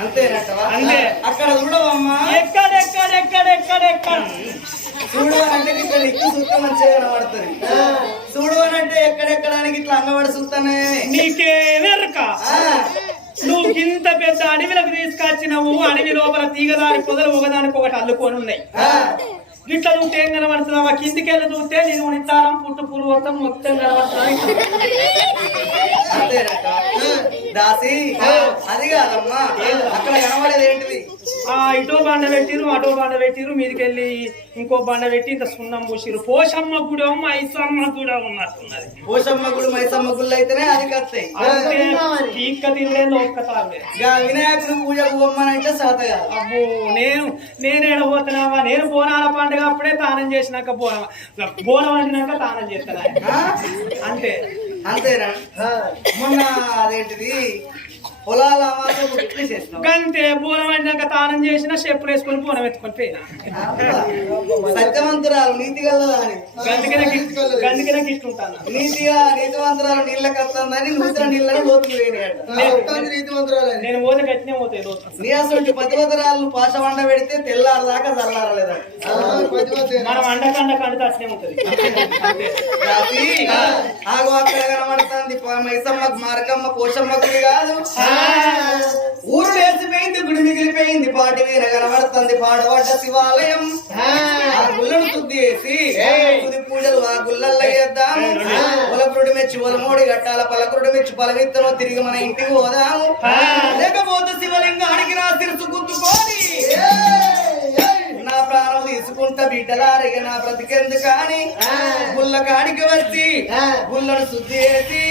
అంతే. అక్కడ చూడవమ్మా ఎక్కడ ఎక్కడ ఎక్కడ ఎక్కడ ఎక్కడ చూడవనంటే సుత్త మంచిగా కనబడుతుంది చూడవనంటే ఎక్కడెక్కడానికి ఇట్లా అంగబడి నీకేమెరక ఆ, నువ్వు ఇంత పెద్ద అడవిలకు తీసుకొచ్చినావు అడవి లోపల తీగదాని పొదలు ఒకదానికి ఒకటి అల్లుకొని ఉన్నాయి ఇట్లా నువ్వు ఏం కనబడుతున్నావా కిందికెళ్ళి చూస్తే నేను ఉనితారం పుట్టు పూర్వతం మొత్తం కనబడుతున్నాయి అంతేనట. దాసి అది కాదమ్మా. అక్కడ కనబడేది ఏంటిది? ఆ ఇటో బండ పెట్టిరు అటో బండ పెట్టిరు మీదకెళ్ళి ఇంకో బండ పెట్టి ఇంత సున్నం పూసిరు పోషమ్మ గుడి మైసమ్మ కూడా ఉన్నట్టున్నది పోషమ్మ గుడు మైసమ్మ గుళ్ళు అయితేనే అది కత్తాయి తీక్క తినలేదు ఒక్క తాగలేదు ఇక వినాయకుడు పూజకు పోమ్మనంటే సాత అబ్బో నేను నేను ఏడబోతున్నావా నేను బోనాల పండుగ అప్పుడే తానం చేసినాక బోనం బోనం వండినాక తానం చేస్తాను? అంతే అంతేనా మొన్న అదేంటిది? పొలాల గంతే బోనం తానం చేసిన చెప్పులు వేసుకొని బోనం ఎత్తుకొని పోయినా. సత్యవంతురాలు నీతి గలదని ఇట్లుంటాను నీతిగా నీతివంతురాలు వస్తుందని నూతన నీళ్ళని లోతులు వేయడం నేను పోతే గట్టినే పోతాయి రోజు. నీ అసలు పతివతరాలు పాశ వండ పెడితే తెల్లారదాకా చల్లారలేదా మనం అండకండ కండ అట్లే ఉంటది. ఆగు అక్కడ కనబడుతుంది. మైసమ్మ మారకమ్మ పోషమ్మ గుడి కాదు. ఊరు లేచిపోయింది గుడి మిగిలిపోయింది పాటి మీద కనబడుతుంది పాడబడ్డ శివాలయం. ఆ గుళ్ళను శుద్ధి చేసి తుది పూజలు ఆ గుళ్ళల్లో చేద్దాము. పొలకురుడు మెచ్చి ఒలమోడి గట్టాల పలకురుడు మెచ్చి పలవిత్తనో తిరిగి మన ఇంటికి పోదాము. లేకపోతే శివలింగానికి నా తిరుసు గుద్దుకోని. నా ప్రాణం తీసుకుంటా బిడ్డలారిగ నా బ్రతికెందు కాని గుళ్ళ కాడికి వచ్చి గుళ్ళను శుద్ధి చేసి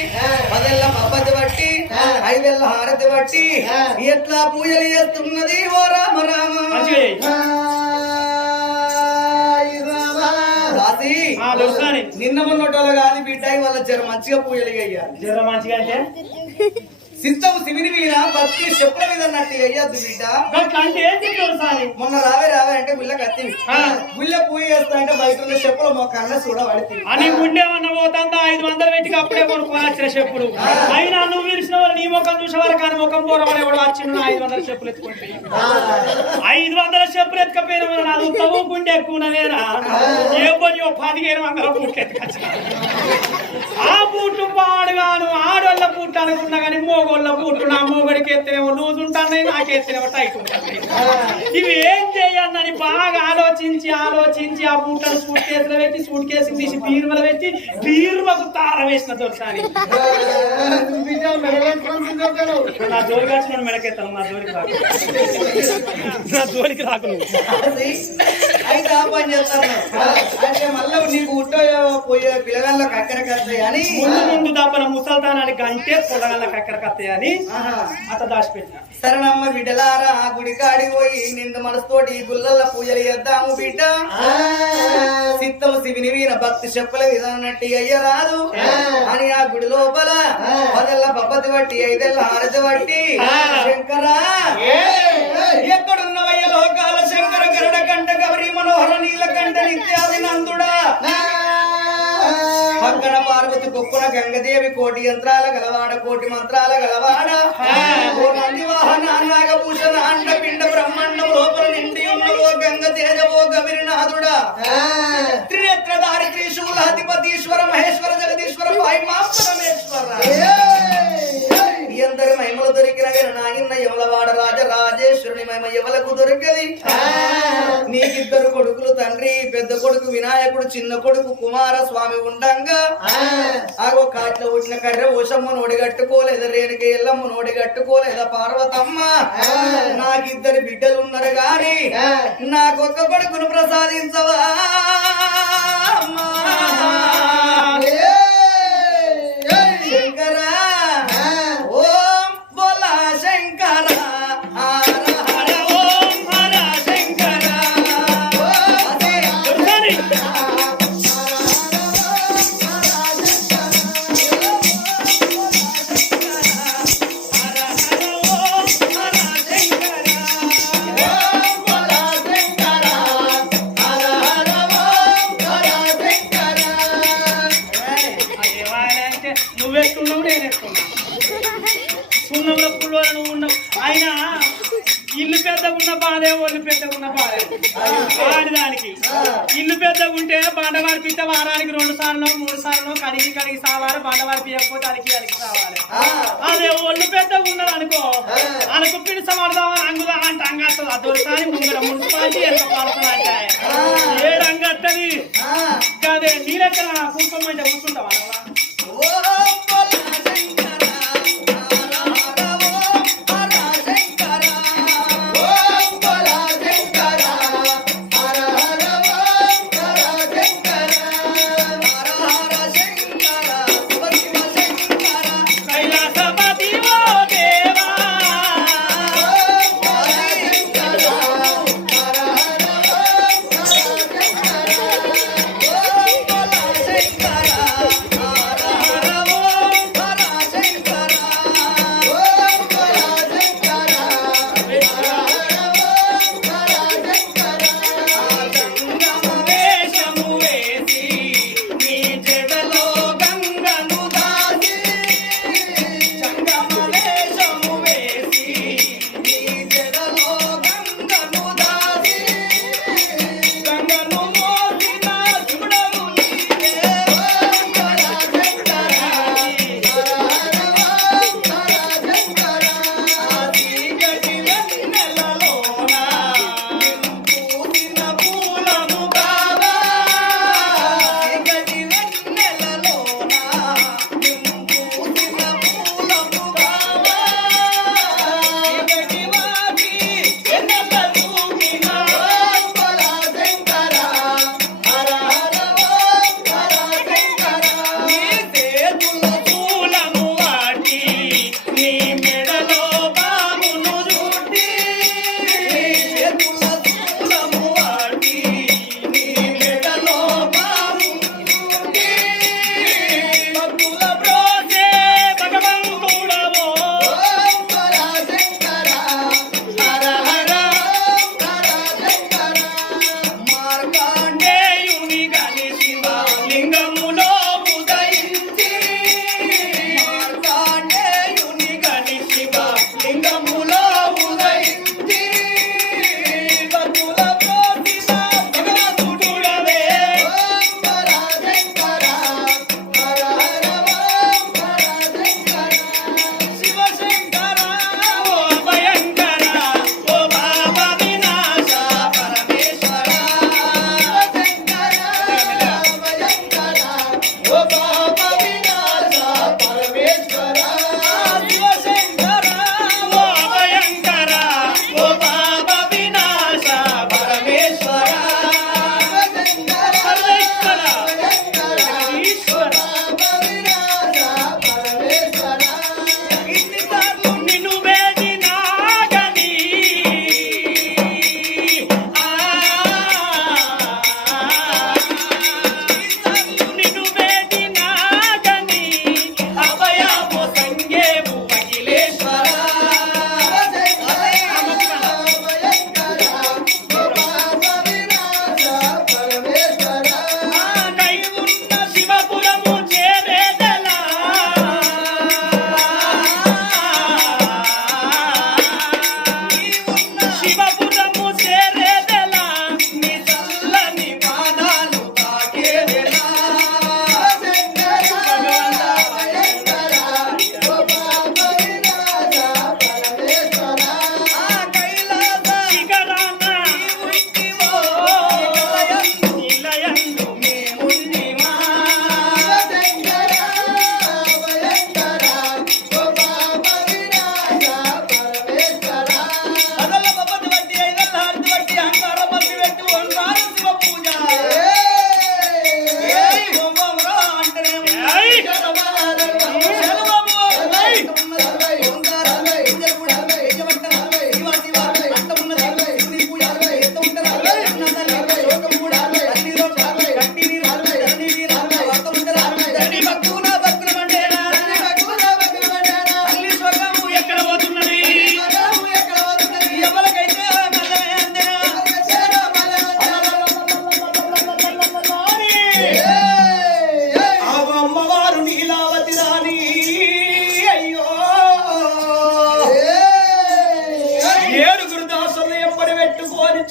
పదెల్ల పబ్బతి బట్టి ఐదెల్ల హారతి బట్టి ఎట్లా పూజలు చేస్తున్నది ఓ రామ రామ. నిన్న మొన్నటోళ్ళు కాదు బిడ్డ వాళ్ళ జర మంచిగా పూజలు అయ్యారు జర మంచిగా అంటే? సిద్ధం శివుని మీద భక్తి చెప్పుల మీద నట్టు అయ్యద్దు బిడ్డ. మొన్న రావే రావే అంటే గుళ్ళ కత్తివి ఆ. గుళ్ళ పూజ చేస్తా అంటే బయట ఉన్న చెప్పులు మా కళ్ళ చూడబడుతుంది అని గుండె ఉన్న పోతుందా ఐదు వందల పెట్టి అప్పుడే కొనుక్కొని వచ్చిన చెప్పులు. అయినా నువ్వు విరిసిన వాళ్ళు నీ ముఖం చూసే వరకు కానీ ముఖం పోరమని ఎవడు వచ్చిన ఐదు వందల చెప్పులు ఎత్తుకుంటే. ఐదు వందల చెప్పులు ఎత్తుకపోయిన వాళ్ళు ఉత్తమం గుండె ఎక్కువ ఉన్నదేనా ఏ పని పదిహేను వందల బూట్లు ఎత్తుకొచ్చిన. ఆ బూట్లు పాడుగాను ఆడోళ్ళ బూట్లు అనుకున్నా కానీ మోగోళ్ళ బూట్లు నా మోగడికి ఎత్తనేమో లూజ్ ఉంటాయి నాకు ఎత్తనేమో టైట్ ఉంటాయి ఇవి ఏం చేయాలని బాగా ఆలోచించి ఆలోచించి ఆ బూట్లను సూట్ కేసులో పెట్టి సూట్ కేసు తీసి బీరువలో పెట్టి బీరువకు తార వేసిన దొరసాని. నా జోలికి వచ్చిన మెడకెత్తాను నా జోలికి రాకు. నా జోలికి రాకు నువ్వు. అయితే ఆ పని చేస్తాను అంటే మళ్ళీ నీకు ఉట్ట పోయే వస్తాయి అని. ముందు ముందు దాపన ముసల్తానానికి అంటే పొలగల్ల కక్కర కత్తాయని ఆహా. అత దాచిపెట్టిన. సరేనమ్మ బిడ్డలారా ఆ గుడి కాడికి పోయి నిండు మనసుతోటి గుళ్ళల్లో పూజలు చేద్దాము బిడ్డ. సిద్ధం శివిని వీన భక్తి చెప్పల విధానట్టి అయ్యరాదు అని ఆ గుడి లోపల పదెల్ల పబ్బతి బట్టి ఐదెల్ల హారతి బట్టి శంకరా. నీలకంఠ నిత్యాది నందుడా పక్కన పార్వతి కుక్కున గంగదేవి కోటి యంత్రాల గలవాడ కోటి మంత్రాల గలవాడ. నంది వాహన నాగభూషణ అండ పిండ బ్రహ్మాండం లోపల నిండి ఉన్న ఓ గంగ తేజ ఓ గవిరినాథుడా. త్రినేత్రధారి త్రిశూలాధిపతీశ్వర మహేశ్వర జగదీశ్వర వాయి మహిమ ఎవలకు దొరికది? నీకిద్దరు కొడుకులు తండ్రి పెద్ద కొడుకు వినాయకుడు చిన్న కొడుకు కుమార స్వామి ఉండంగా ఆగో కాట్ల పుట్టిన కర్రె ఓషమ్మ నోడి కట్టుకోలేదా రేణుక ఎల్లమ్మ నోడి కట్టుకోలేదా పార్వతమ్మ. నాకిద్దరు బిడ్డలు ఉన్నారు గాని నాకొక్క కొడుకును ప్రసాదించవా? అమ్మా? అయినా ఇల్లు పెద్దగా ఉన్న బాధే ఒళ్ళు పెద్దగా ఉన్న బాధే ఆడదానికి. ఇల్లు పెద్దగా ఉంటే బండ వాడిపిస్తే వారానికి రెండు సార్లు మూడు సార్లు కడిగి కడిగి సావాలి బండ వాడిపియకపోతే అడిగి అడిగి సావాలి. అదే ఒళ్ళు పెద్దగా ఉన్నది అనుకో అనుకు పిడిస పడదామని అంగుదా అంటే అంగత్తది అదొకసారి ముంగడ మున్సిపాలిటీ ఎంత పడుతుంది అంటే. ఏడు అంగట్టది అదే నీరెక్కడ కూర్చోమంటే కూర్చుంటావా?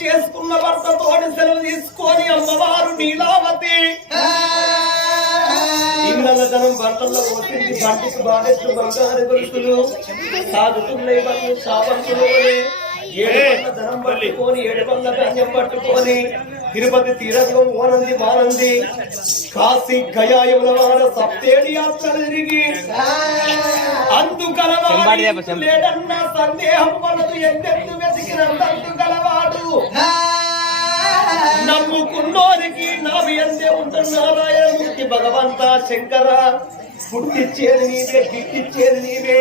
చేసుకున్న భర్తతోటి సెలవు తీసుకొని అమ్మవారు నీలావతి. బంగారు గొలుసులు సాగుతున్నాయి ఏడు ధనం పట్టుకొని ఏడు బండ్ల ధాన్యం పట్టుకొని తిరుపతి తీరంగం ఓనంది మానంది కాశీ గయాయములవాడ సప్తేడి యాత్ర తిరిగి. లేదన్న సందేహం వలదు ఎంతెందు వెతికినందు నమ్ముకున్నోరికి నావి అందే ఉంటుంది నారాయణమూర్తి భగవంత శంకర. పుట్టిచ్చేది నీవే గిట్టిచ్చేది నీవే.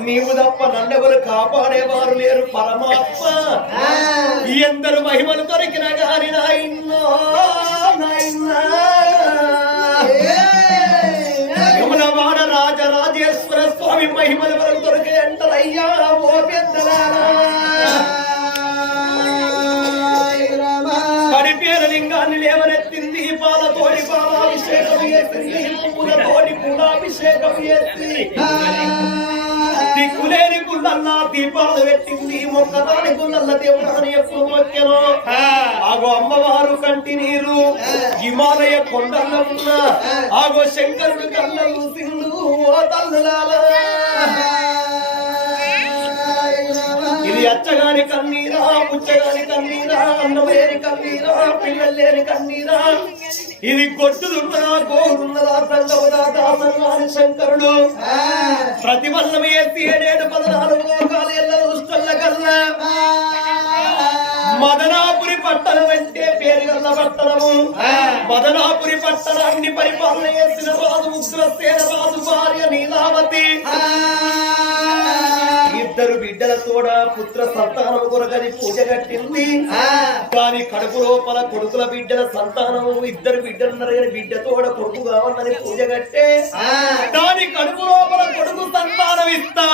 నీవు తప్ప నన్నెవరు కాపాడేవారు లేరు పరమాత్మ. ఎందరు మహిమలు దొరికిన గాని నాయన్నో నాయన్నా యమునవాడ రాజరాజేశ్వర స్వామి మహిమలు వరకు దొరికే అంటారయ్యా ఓ పెద్దలారా. పూలాభిషేకం చేసింది దిక్కులేని గుళ్ళల్లా దీపాలు పెట్టింది. మొక్కదాని గుళ్ళల్ల దేవుడాని ఎప్పుడు మొక్కెను. ఆగో అమ్మవారు కంటి నీరు. హిమాలయ కొండల్లో ఉన్న ఆగో శంకరుడు సింధు తల్లులాల ఇది అచ్చగాని కన్నీరా. పుచ్చగాని కన్నీరా అన్నమేని కన్నీరా పిల్లలేని కన్నీరా. ఇది కొట్టుదున్నదా గోరున్నదా సంగవదా దాసన్నాని శంకరుడు. ప్రతిబల్లం వేసి ఏడేడు పదనాలుగు లోకాలు ఎల్ల దుష్టల్ల కల్లా మదనాపురి పట్టణం అంటే పేరు గల్ల పట్టణము. మదనాపురి పట్టణాన్ని పరిపాలన చేసిన రాజు ఉగ్రసేన రాజు భార్య నీలావతి. ఇద్దరు బిడ్డల తోడ పుత్ర సంతానం కొరకని పూజ కట్టింది. కానీ కడుపు లోపల కొడుకుల బిడ్డల సంతానం ఇద్దరు బిడ్డలున్నారు కానీ బిడ్డ తోడ కొడుకు కావాలని పూజ కట్టే. దాని కడుపు లోపల కొడుకు సంతానం ఇస్తా.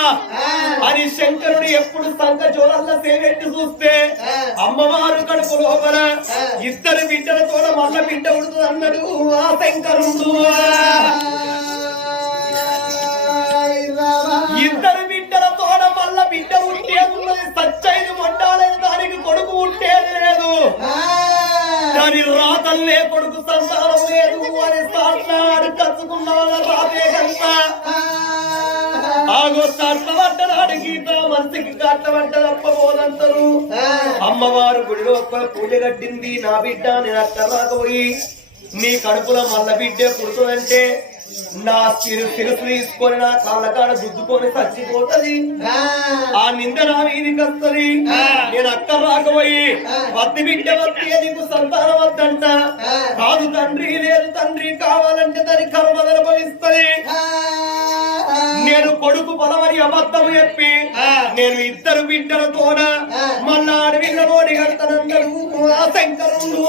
అని శంకరుడు ఎప్పుడు సంఘ జోలల్ల సేవెట్టి చూస్తే అమ్మవారు కడుపు లోపల ఇద్దరు బిడ్డల తోడ మల్ల బిడ్డ ఉడుతుంది అన్నాడు ఆ శంకరుడు. ఇద్దరు బిడ్డ ఉండేది ఉన్నది సచ్చైన వండాలని దానికి కొడుకు ఉండేది లేదు. దాని రాతల్లే కొడుకు సంతానం లేదు అని సాట్లాడు కచ్చుకున్న వాళ్ళ రాబే కంత ఆగో కట్టబడ్డనాడు గీత మనసుకి కట్టబడ్డ తప్పబోదంటారు అమ్మవారు గుడి లోపల పూజ కట్టింది నా బిడ్డ నేను అక్కడ రాకపోయి నీ కడుపులో మల్ల బిడ్డే పుడుతుందంటే నా సిరు సిరుసు తీసుకొని నా కాళ్ళ కాడ గుద్దుకొని చచ్చిపోతది. ఆ. నింద నా వస్తుంది నేను అక్క రాకపోయి వద్ది బిడ్డ వద్ది నీకు సంతానం వద్దంట. కాదు తండ్రి లేదు తండ్రి కావాలంటే దాని కర్మ అనుభవిస్తుంది నేను కొడుకు బలమని అబద్ధం చెప్పి నేను ఇద్దరు బిడ్డల తోడ మళ్ళా అడవిలో ఆ. శంకరుడు